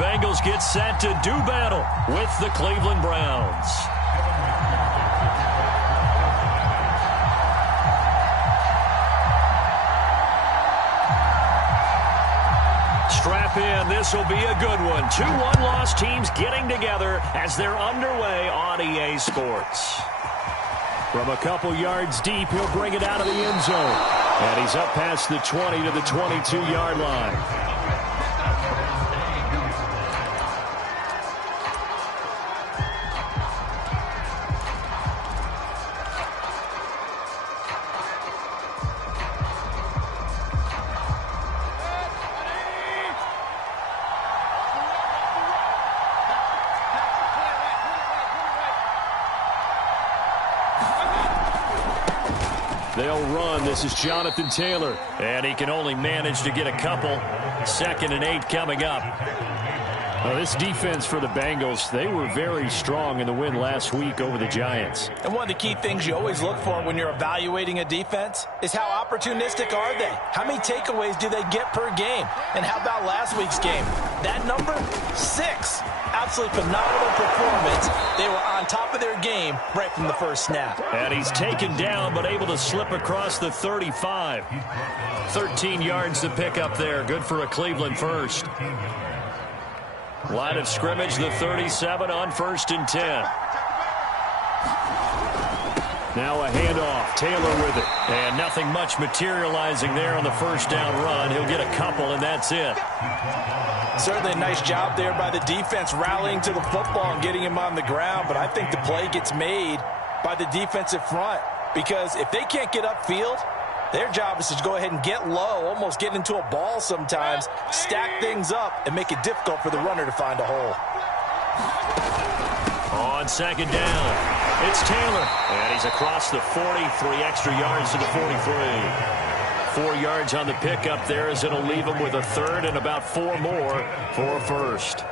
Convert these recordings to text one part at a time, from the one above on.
Bengals get set to do battle with the Cleveland Browns. Strap in. This will be a good one. 2 one-loss teams getting together as they're underway on EA Sports. From a couple yards deep, he'll bring it out of the end zone. And he's up past the 20 to the 22-yard line. They'll run. This is Jonathan Taylor. And he can only manage to get a couple. 2nd and 8 coming up. Well, this defense for the Bengals, they were very strong in the win last week over the Giants. And one of the key things you always look for when you're evaluating a defense is how opportunistic are they? How many takeaways do they get per game? And how about last week's game? That number, 6. Absolutely phenomenal performance. They were on top of their game right from the first snap. And he's taken down but able to slip across the 35. 13 yards to pick up there. Good for a Cleveland first. Line of scrimmage, the 37 on 1st and 10. Now a handoff. Taylor with it. And nothing much materializing there on the first down run. He'll get a couple, and that's it. Certainly a nice job there by the defense rallying to the football and getting him on the ground. But I think the play gets made by the defensive front. Because if they can't get upfield, their job is to go ahead and get low, almost get into a ball sometimes, stack things up, and make it difficult for the runner to find a hole. On 2nd down, it's Taylor. And he's across the 40, 3 extra yards to the 43. 4 yards on the pickup there as it'll leave him with a 3rd and about 4 more for a first.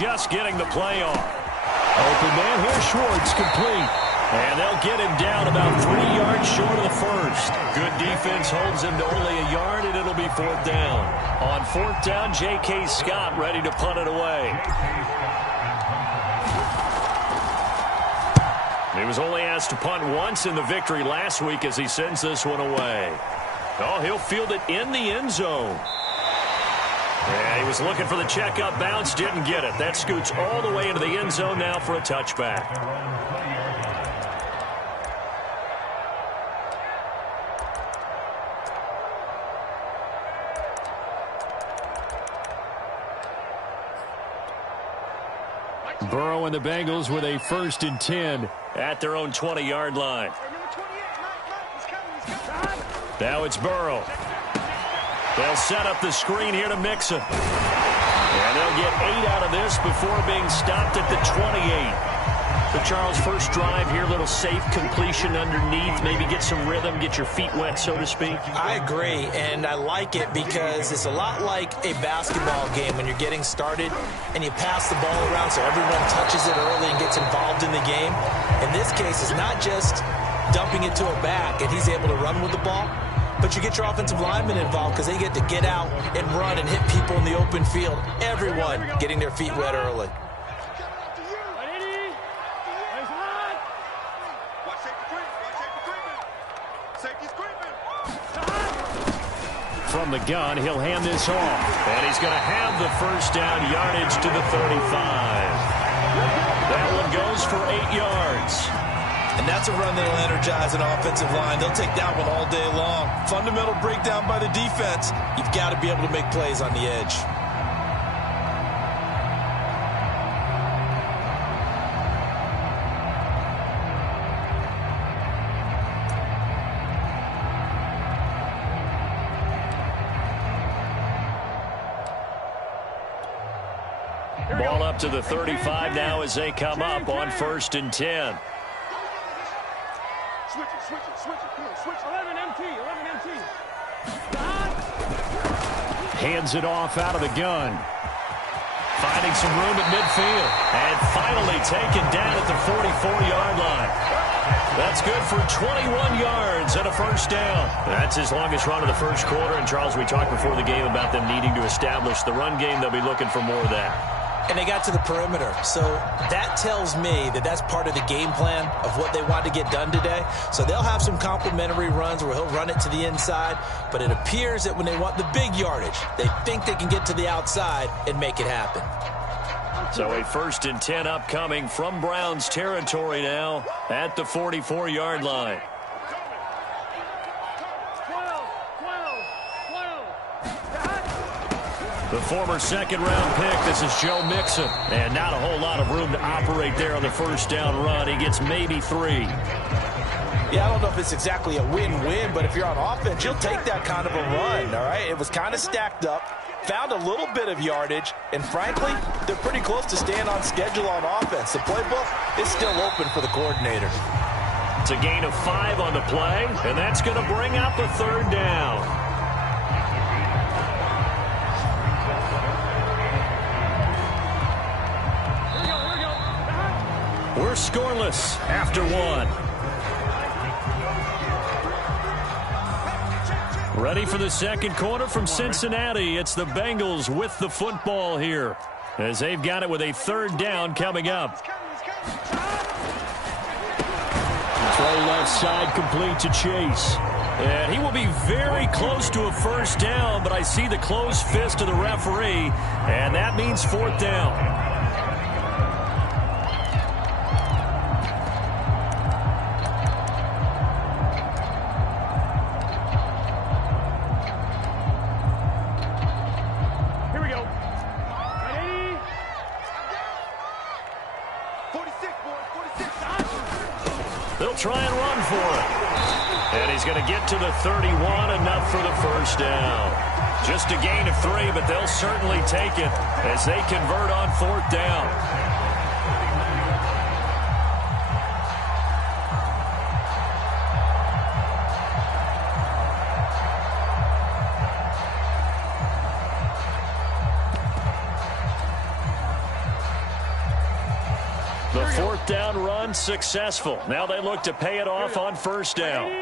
Just getting the play off. Open man here, Schwartz, complete. And they'll get him down about 3 yards short of the first. Good defense holds him to only a yard, and it'll be 4th down. On 4th down, J.K. Scott ready to punt it away. He was only asked to punt once in the victory last week as he sends this one away. Oh, he'll field it in the end zone. Yeah, he was looking for the checkup bounce, didn't get it. That scoots all the way into the end zone now for a touchback. Burrow and the Bengals with a 1st and 10 at their own 20-yard line. Now it's Burrow. They'll set up the screen here to Mixon. And they'll get 8 out of this before being stopped at the 28. So, Charles, first drive here, little safe completion underneath. Maybe get some rhythm, get your feet wet, so to speak. I agree, and I like it because it's a lot like a basketball game when you're getting started and you pass the ball around so everyone touches it early and gets involved in the game. In this case, it's not just dumping it to a back and he's able to run with the ball, but you get your offensive linemen involved because they get to get out and run and hit people in the open field. Everyone getting their feet wet early. From the gun, he'll hand this off. And he's going to have the first down yardage to the 35. That one goes for 8 yards. And that's a run that'll energize an offensive line. They'll take that one all day long. Fundamental breakdown by the defense. You've got to be able to make plays on the edge. Ball up to the 35 now as they come up on 1st and 10. Switch it. 11 MT. Hands it off out of the gun. Finding some room at midfield. And finally taken down at the 44-yard line. That's good for 21 yards and a 1st down. That's his longest run of the 1st quarter. And, Charles, we talked before the game about them needing to establish the run game. They'll be looking for more of that. And they got to the perimeter. So that tells me that that's part of the game plan of what they want to get done today. So they'll have some complementary runs where he'll run it to the inside. But it appears that when they want the big yardage, they think they can get to the outside and make it happen. So a 1st and 10 upcoming from Browns territory now at the 44-yard line. 12. The former 2nd-round pick, this is Joe Mixon. And not a whole lot of room to operate there on the 1st down run. He gets maybe 3. Yeah, I don't know if it's exactly a win-win, but if you're on offense, you'll take that kind of a run, all right? It was kind of stacked up, found a little bit of yardage, and frankly, they're pretty close to staying on schedule on offense. The playbook is still open for the coordinator. It's a gain of 5 on the play, and that's going to bring up a 3rd down. Here we go. We're scoreless after 1. Ready for the 2nd quarter from Cincinnati. It's the Bengals with the football here as they've got it with a 3rd down coming up. Throw left side complete to Chase. And he will be very close to a 1st down, but I see the closed fist of the referee, and that means 4th down. They'll try and run for it. And he's going to get to the 31, enough for the 1st down. Just a gain of 3, but they'll certainly take it as they convert on 4th down. The 4th down run successful. Now they look to pay it off on 1st down.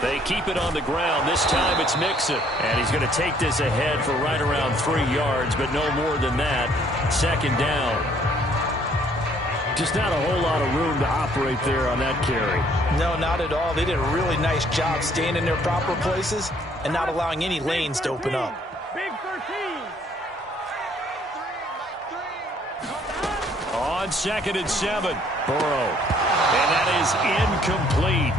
They keep it on the ground. This time it's Mixon. And he's going to take this ahead for right around 3 yards, but no more than that. 2nd down. Just not a whole lot of room to operate there on that carry. No, not at all. They did a really nice job staying in their proper places and not allowing any lanes to open up. Big 13. On 2nd and 7, Burrow. And that is incomplete.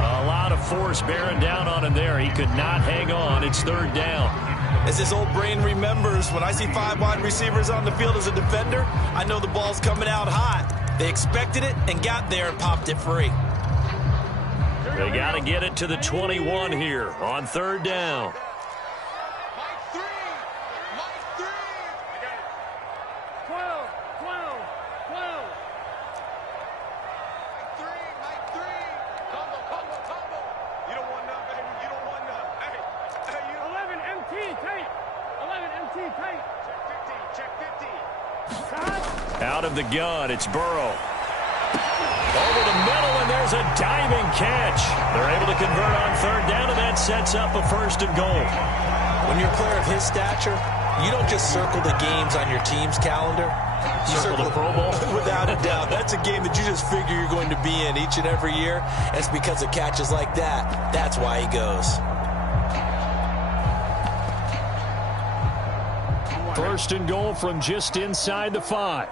A lot of force bearing down on him there. He could not hang on. It's 3rd down. As his old brain remembers, when I see 5 wide receivers on the field as a defender, I know the ball's coming out hot. They expected it and got there and popped it free. They got to get it to the 21 here on 3rd down. Out of the gun, it's Burrow. Over the middle, and there's a diving catch. They're able to convert on 3rd down, and that sets up a 1st and goal. When you're a player of his stature, you don't just circle the games on your team's calendar. You circle the Pro Bowl? Without a doubt. That's a game that you just figure you're going to be in each and every year. And it's because of catches like that. That's why he goes. 1st and goal from just inside the 5.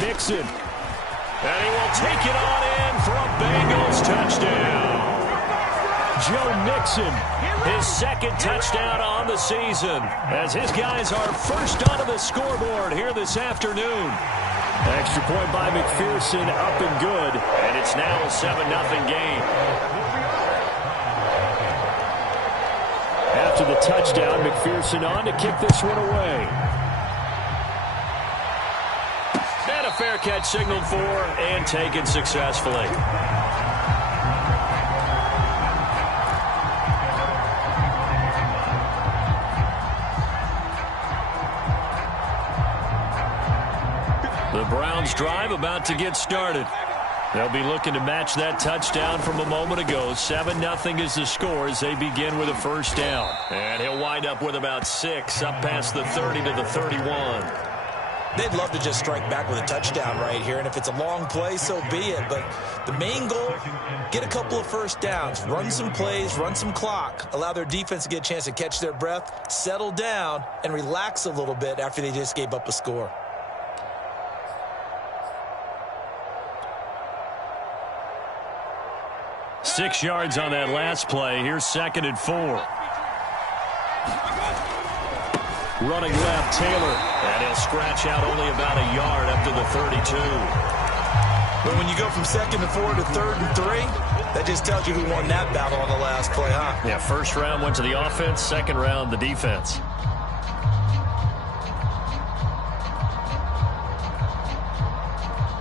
Mixon. And he will take it on in for a Bengals touchdown. Joe Mixon, his 2nd touchdown on the season, as his guys are first onto the scoreboard here this afternoon. Extra point by McPherson, up and good, and it's now a 7-0 game. After the touchdown, McPherson on to kick this one away. And a fair catch signaled for and taken successfully. The Browns drive about to get started. They'll be looking to match that touchdown from a moment ago. 7-0 is the score as they begin with a first down. And he'll wind up with about 6 up past the 30 to the 31. They'd love to just strike back with a touchdown right here, and if it's a long play, so be it. But the main goal, get a couple of first downs, run some plays, run some clock, allow their defense to get a chance to catch their breath, settle down, and relax a little bit after they just gave up a score. Six yards on that last play. Here's 2nd and 4. Running left, Taylor. And he'll scratch out only about a yard up to the 32. But when you go from 2nd and 4 to 3rd and 3, that just tells you who won that battle on the last play, huh? Yeah, first round went to the offense, second round the defense.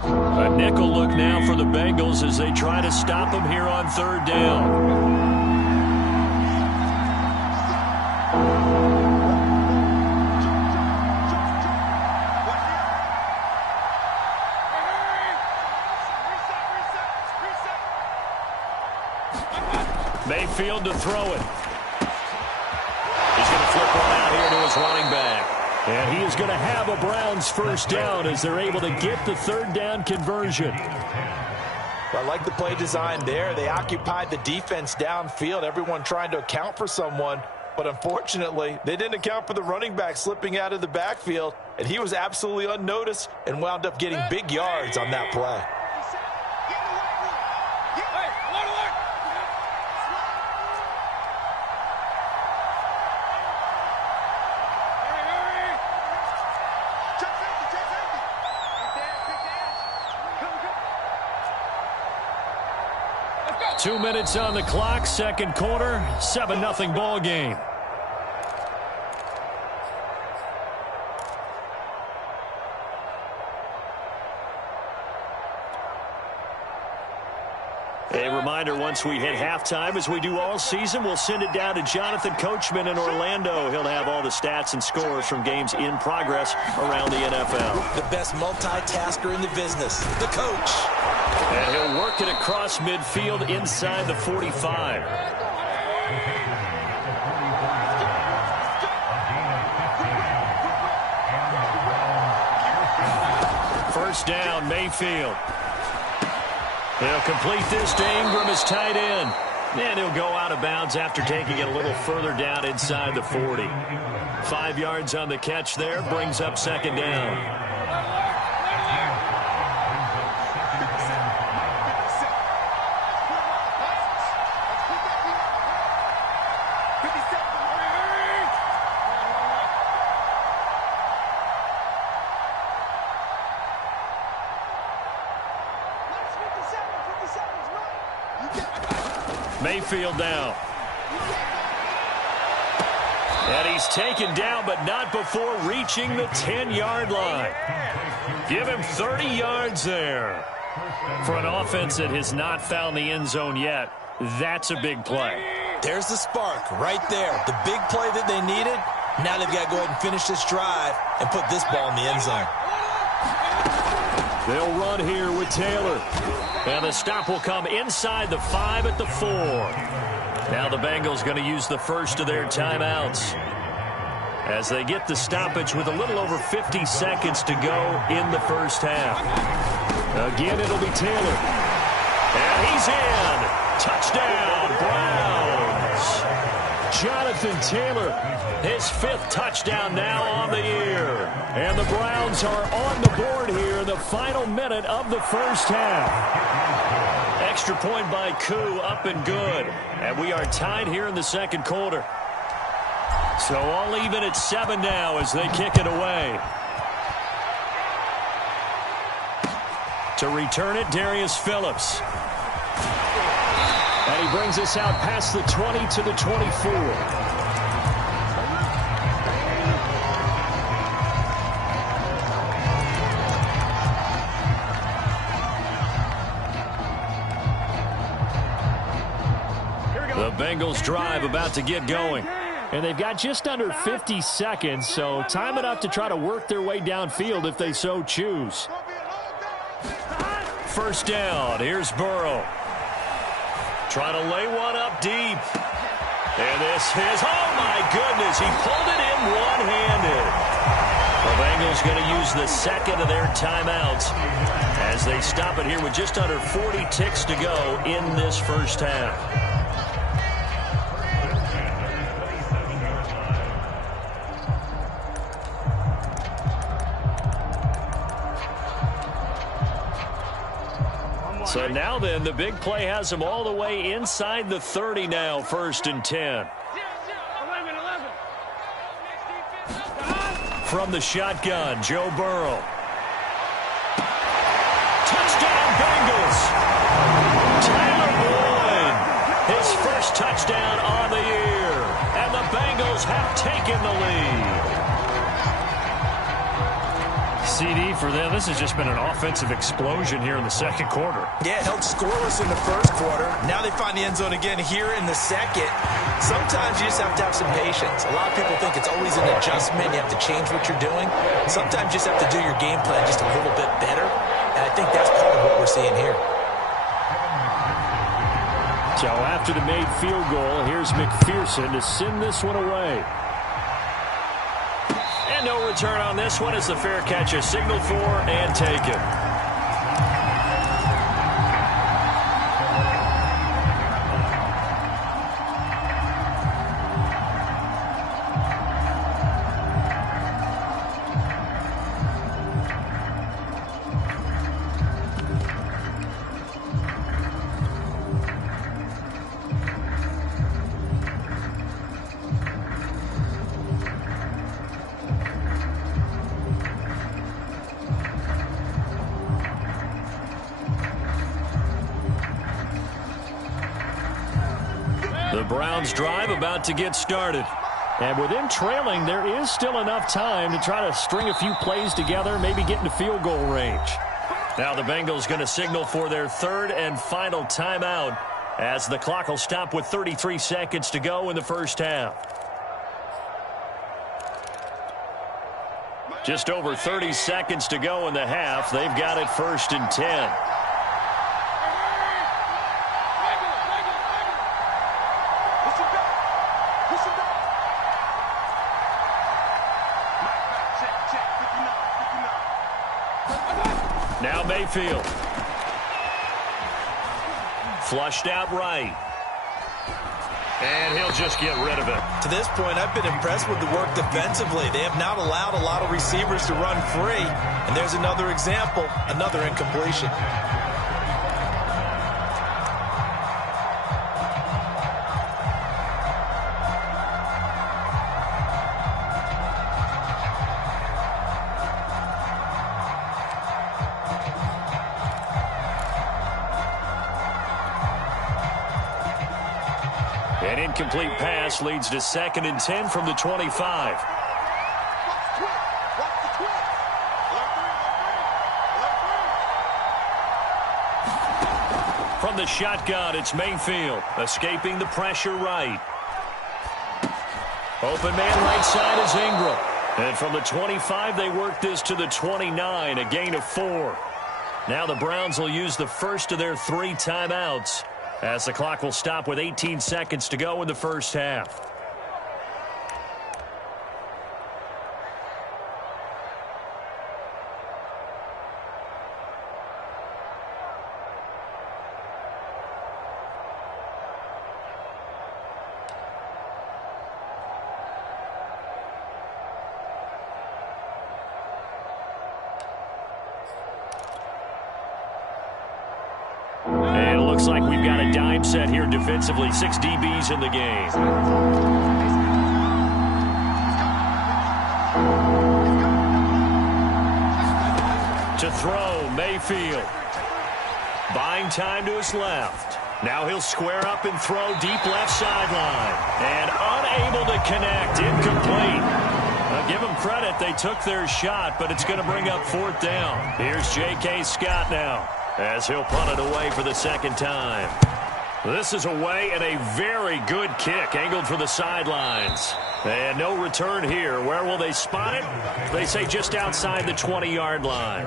A nickel look now for the Bengals as they try to stop them here on 3rd down. Mayfield to throw it. He's going to flip one out here to his running back. And he is going to have a Browns first down as they're able to get the 3rd down conversion. I like the play design there. They occupied the defense downfield, everyone trying to account for someone. But unfortunately, they didn't account for the running back slipping out of the backfield. And he was absolutely unnoticed and wound up getting big yards on that play. Two minutes on the clock, second quarter, 7-0 ball game. A reminder, once we hit halftime, as we do all season, we'll send it down to Jonathan Coachman in Orlando. He'll have all the stats and scores from games in progress around the NFL. The best multitasker in the business, the coach. And he'll work it across midfield inside the 45. First down, Mayfield. He'll complete this to Ingram as tight end. And he'll go out of bounds after taking it a little further down inside the 40. 5 yards on the catch there, brings up 2nd down. Mayfield down. And he's taken down, but not before reaching the 10-yard line. Give him 30 yards there. For an offense that has not found the end zone yet, that's a big play. There's the spark right there. The big play that they needed. Now they've got to go ahead and finish this drive and put this ball in the end zone. They'll run here with Taylor. And the stop will come inside the 5 at the 4. Now the Bengals going to use the first of their timeouts as they get the stoppage with a little over 50 seconds to go in the first half. Again, it'll be Taylor. And he's in. Touchdown, Browns. Jonathan Taylor, his 5th touchdown now on the year. And the Browns are on the board here in the final minute of the first half. Extra point by Koo, up and good. And we are tied here in the second quarter. So all even at 7 now as they kick it away. To return it, Darius Phillips. And he brings us out past the 20 to the 24. The Bengals drive about to get going. And they've got just under 50 seconds, so time enough to try to work their way downfield if they so choose. First down, here's Burrow. Trying to lay one up deep. And this is, oh my goodness, he pulled it in one-handed. The Bengals going to use the second of their timeouts as they stop it here with just under 40 ticks to go in this first half. So now then, the big play has them all the way inside the 30 now, 1st and 10. From the shotgun, Joe Burrow. Touchdown, Bengals! Tyler Boyd, his first touchdown on the year. And the Bengals have taken the lead. CD for them. This has just been an offensive explosion here in the second quarter. Yeah, held scoreless in the first quarter. Now they find the end zone again here in the second. Sometimes you just have to have some patience. A lot of people think it's always an adjustment. You have to change what you're doing. Sometimes you just have to do your game plan just a little bit better. And I think that's part of what we're seeing here. So after the made field goal, here's McPherson to send this one away. And no return on this one as the fair catch is signaled for and taken. The Browns drive about to get started. And with them trailing, there is still enough time to try to string a few plays together, maybe get into field goal range. Now the Bengals going to signal for their third and final timeout as the clock will stop with 33 seconds to go in the first half. Just over 30 seconds to go in the half. They've got it 1st and 10. Now Mayfield. Flushed out right. And he'll just get rid of it. To this point, I've been impressed with the work defensively. They have not allowed a lot of receivers to run free. And there's another example, another incompletion. An incomplete pass leads to 2nd and 10 from the 25. From the shotgun, it's Mayfield, escaping the pressure right. Open man right side is Ingram. And from the 25, they work this to the 29, a gain of 4. Now the Browns will use the first of their 3 timeouts as the clock will stop with 18 seconds to go in the first half. And it looks like we've got a dime set here defensively. 6 DBs in the game. To throw, Mayfield. Buying time to his left. Now he'll square up and throw deep left sideline. And unable to connect. Incomplete. Now give them credit. They took their shot, but it's going to bring up 4th down. Here's J.K. Scott now, as he'll punt it away for the second time. This is away and a very good kick angled for the sidelines. And no return here. Where will they spot it? They say just outside the 20-yard line.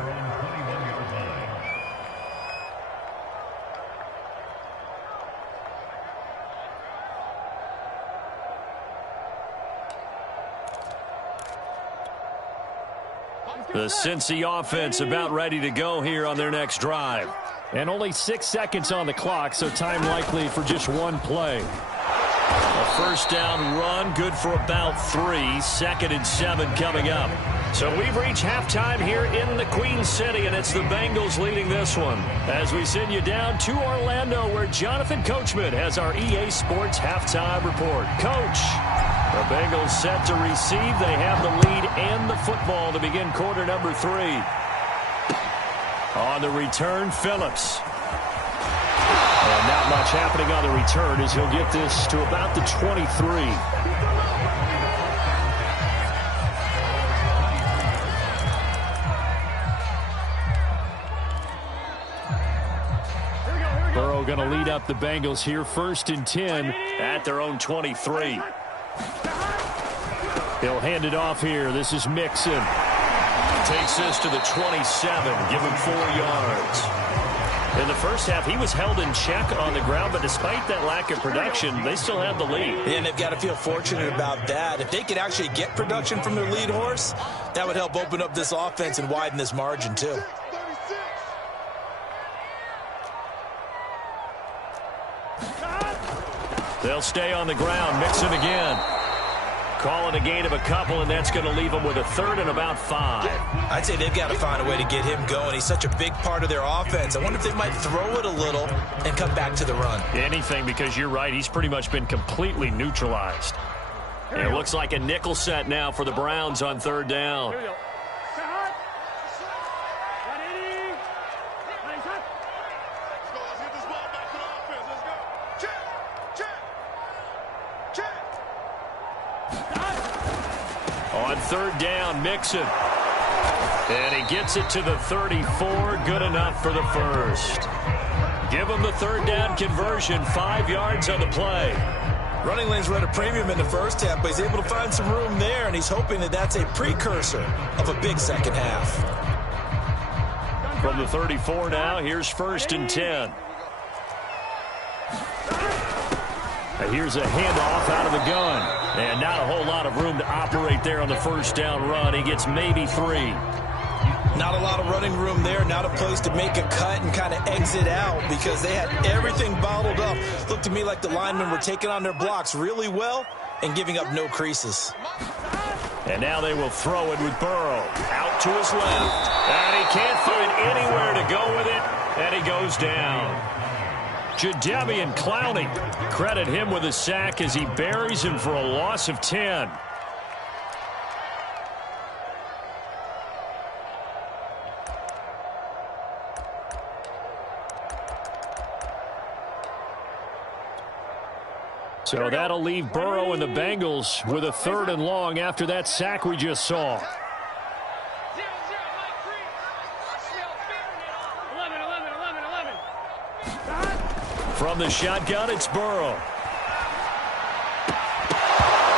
The Cincy offense about ready to go here on their next drive. And only 6 seconds on the clock, so time likely for just one play. A first down run, good for about 3. 2nd and 7 coming up. So we've reached halftime here in the Queen City, and it's the Bengals leading this one. As we send you down to Orlando, where Jonathan Coachman has our EA Sports halftime report. Coach, the Bengals set to receive. They have the lead and the football to begin quarter number 3. On the return, Phillips. And not much happening on the return as he'll get this to about the 23. Burrow going to lead up the Bengals here, 1st and 10 at their own 23. He'll hand it off here. This is Mixon. Takes this to the 27. Give him 4 yards. In the first half, he was held in check on the ground, but despite that lack of production, they still have the lead. And they've got to feel fortunate about that. If they could actually get production from their lead horse, that would help open up this offense and widen this margin, too. They'll stay on the ground. Mixon again. Calling a gain of a couple, and that's going to leave them with a 3rd and about 5. I'd say they've got to find a way to get him going. He's such a big part of their offense. I wonder if they might throw it a little and come back to the run. Anything, because you're right. He's pretty much been completely neutralized. And it looks like a nickel set now for the Browns on 3rd down. Here we go. Let's get this ball back to the offense. Let's go. Check. Check. Check. On 3rd down, Mixon. And he gets it to the 34. Good enough for the 1st. Give him the 3rd down conversion. 5 yards on the play. Running lanes were at a premium in the first half, but he's able to find some room there, and he's hoping that that's a precursor of a big second half. From the 34 now, here's 1st and 10. Here's a handoff out of the gun. And not a whole lot of room to operate there on the 1st down run. He gets maybe 3. Not a lot of running room there, not a place to make a cut and kind of exit out because they had everything bottled up. Looked to me like the linemen were taking on their blocks really well and giving up no creases. And now they will throw it with Burrow. Out to his left. And he can't find anywhere to go with it. And he goes down. Jadeveon Clowney. Credit him with a sack as he buries him for a loss of 10. So that'll leave Burrow and the Bengals with a 3rd and long after that sack we just saw. 11. From the shotgun, it's Burrow.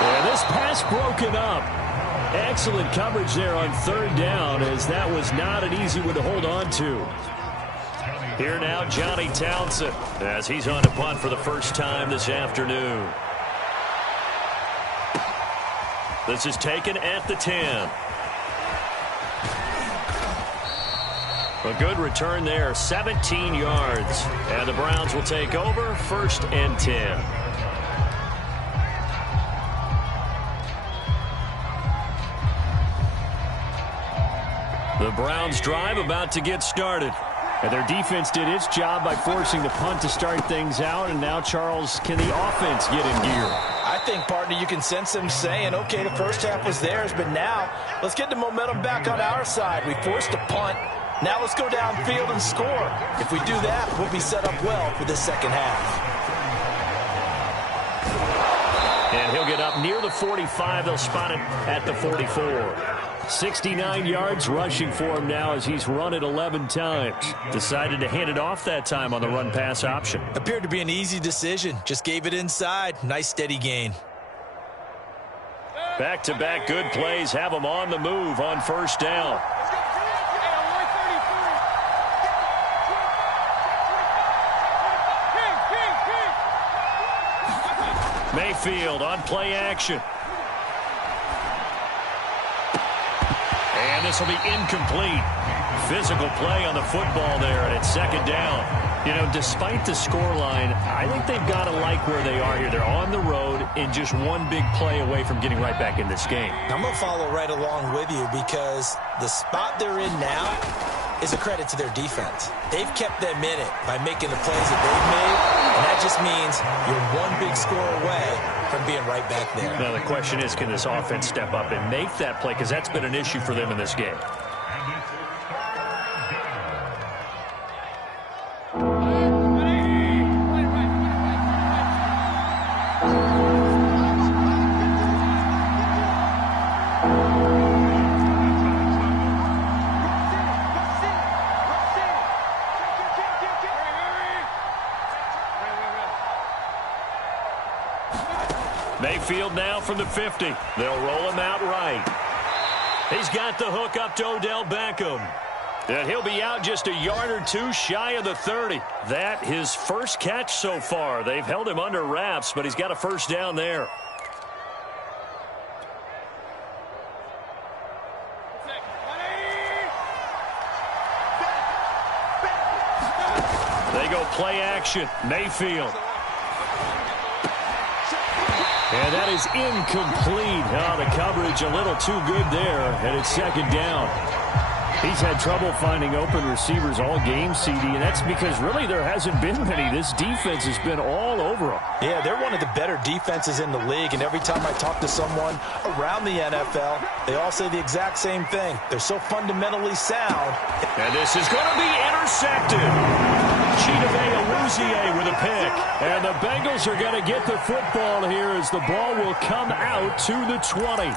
And this pass broken up. Excellent coverage there on 3rd down, as that was not an easy one to hold on to. Here now, Johnny Townsend, as he's on to punt for the first time this afternoon. This is taken at the 10. A good return there, 17 yards. And the Browns will take over, 1st and 10. The Browns drive about to get started. And their defense did its job by forcing the punt to start things out. And now, Charles, can the offense get in gear? I think, partner, you can sense them saying, okay, the first half was theirs, but now let's get the momentum back on our side. We forced a punt. Now let's go downfield and score. If we do that, we'll be set up well for the second half. And he'll get up near the 45. They'll spot it at the 44. 69 yards rushing for him now as he's run it 11 times. Decided to hand it off that time on the run-pass option. Appeared to be an easy decision. Just gave it inside. Nice steady gain. Back-to-back good plays have them on the move on first down. Mayfield on play action. And this will be incomplete. Physical play on the football there, and it's second down. You know, despite the scoreline, I think they've got to like where they are here. They're on the road and just one big play away from getting right back in this game. I'm going to follow right along with you because the spot they're in now is a credit to their defense. They've kept them in it by making the plays that they've made, and that just means you're one big score away from being right back there. Now the question is, can this offense step up and make that play? Because that's been an issue for them in this game. Mayfield now from the 50. They'll roll him out right. He's got the hook up to Odell Beckham. And he'll be out just a yard or two shy of the 30. That his first catch so far. They've held him under wraps, but he's got a first down there. They go play action. Mayfield. And that is incomplete. Oh, the coverage a little too good there, and it's second down. He's had trouble finding open receivers all game, CD, and that's because really there hasn't been many. This defense has been all over him. Yeah, they're one of the better defenses in the league, and every time I talk to someone around the NFL, they all say the exact same thing. They're so fundamentally sound. And this is going to be intercepted. Chidobe Awuzie with a pick. And the Bengals are going to get the football here as the ball will come out to the 20.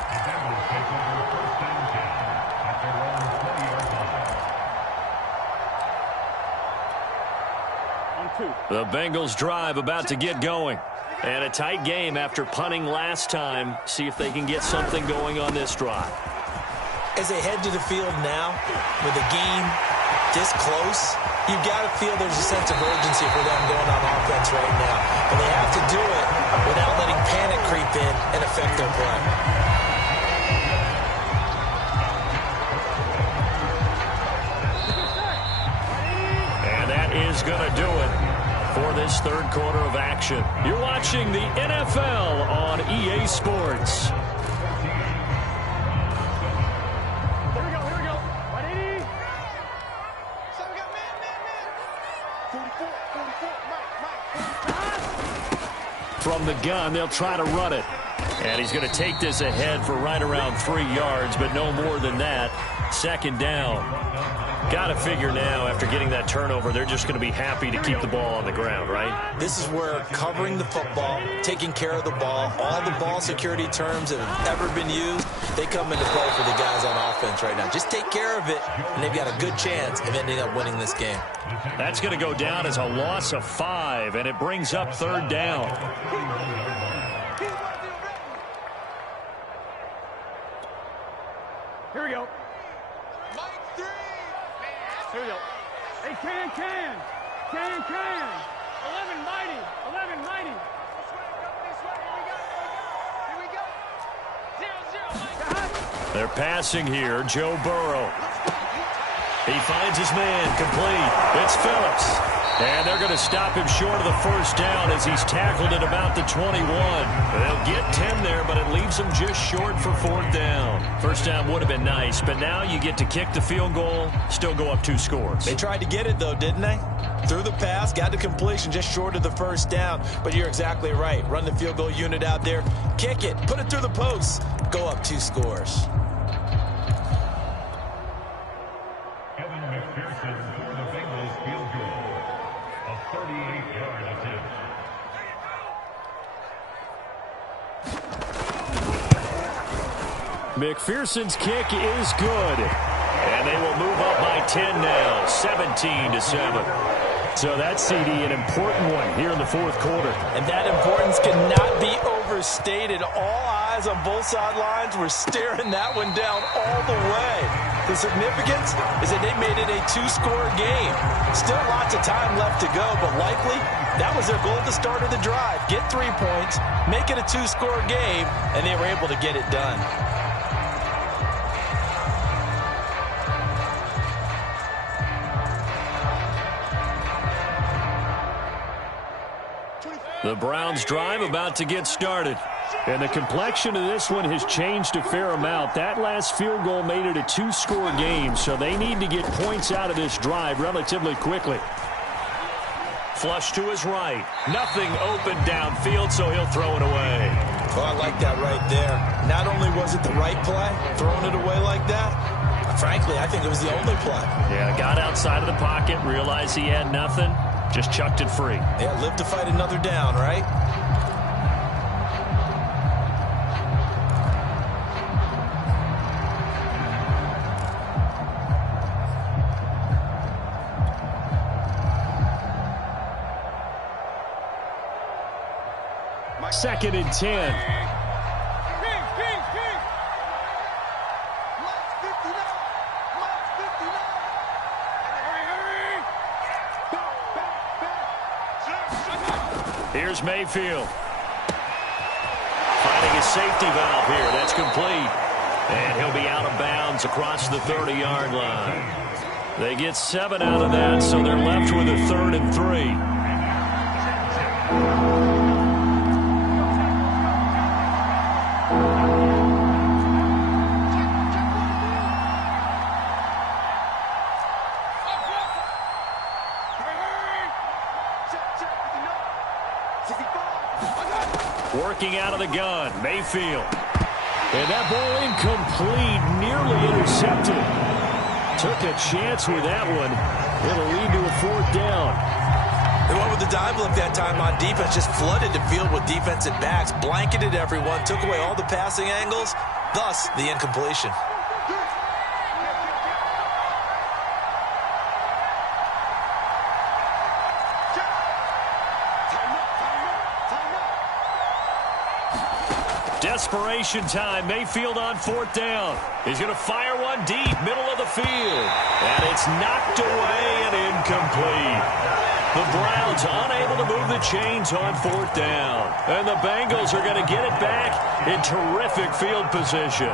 The Bengals drive about to get going. And a tight game after punting last time. See if they can get something going on this drive. As they head to the field now, with the game this close, you've got to feel there's a sense of urgency for them going on offense right now. But they have to do it without letting panic creep in and affect their play. And that is going to do it for this third quarter of action. You're watching the NFL on EA Sports. From the gun, they'll try to run it. And he's going to take this ahead for right around 3 yards, but no more than that. Second down. Got to figure now, after getting that turnover, they're just going to be happy to keep the ball on the ground, right? This is where covering the football, taking care of the ball, all the ball security terms that have ever been used, they come into play for the guys on offense right now. Just take care of it, and they've got a good chance of ending up winning this game. That's going to go down as a loss of 5, and it brings up third down. Here we go. Here we go. Hey, can. 11 mighty. 11 mighty. Here we go. 0-0. They're passing here. Joe Burrow. He finds his man complete. It's Phillips. And they're going to stop him short of the first down as he's tackled at about the 21. They'll get 10 there, but it leaves them just short for fourth down. First down would have been nice, but now you get to kick the field goal, still go up 2 scores. They tried to get it, though, didn't they? Threw the pass, got the completion just short of the first down. But you're exactly right. Run the field goal unit out there, kick it, put it through the posts, go up 2 scores. McPherson's kick is good. And they will move up by 10 now, 17-7. So that CD, an important one here in the fourth quarter. And that importance cannot be overstated. All eyes on both sidelines were staring that one down all the way. The significance is that they made it a two-score game. Still lots of time left to go, but likely that was their goal at the start of the drive. Get 3 points, make it a two-score game, and they were able to get it done. The Browns drive about to get started. And the complexion of this one has changed a fair amount. That last field goal made it a two-score game, so they need to get points out of this drive relatively quickly. Flush to his right. Nothing open downfield, so he'll throw it away. Oh, I like that right there. Not only was it the right play, throwing it away like that, frankly, I think it was the only play. Yeah, got outside of the pocket, realized he had nothing, just chucked it free. Yeah, live to fight another down, right? Second and 10. Here's Mayfield. Finding his safety valve here. That's complete. And he'll be out of bounds across the 30-yard line. They get 7 out of that, so they're left with a 3rd and 3. Working out of the gun, Mayfield. And that ball incomplete, nearly intercepted. Took a chance with that one. It'll lead to a 4th down. They went with the dive look that time on defense, just flooded the field with defensive backs, blanketed everyone, took away all the passing angles, thus the incompletion. Desperation time. Mayfield on 4th down. He's going to fire one deep, middle of the field. And it's knocked away and incomplete. The Browns unable to move the chains on 4th down. And the Bengals are going to get it back in terrific field position.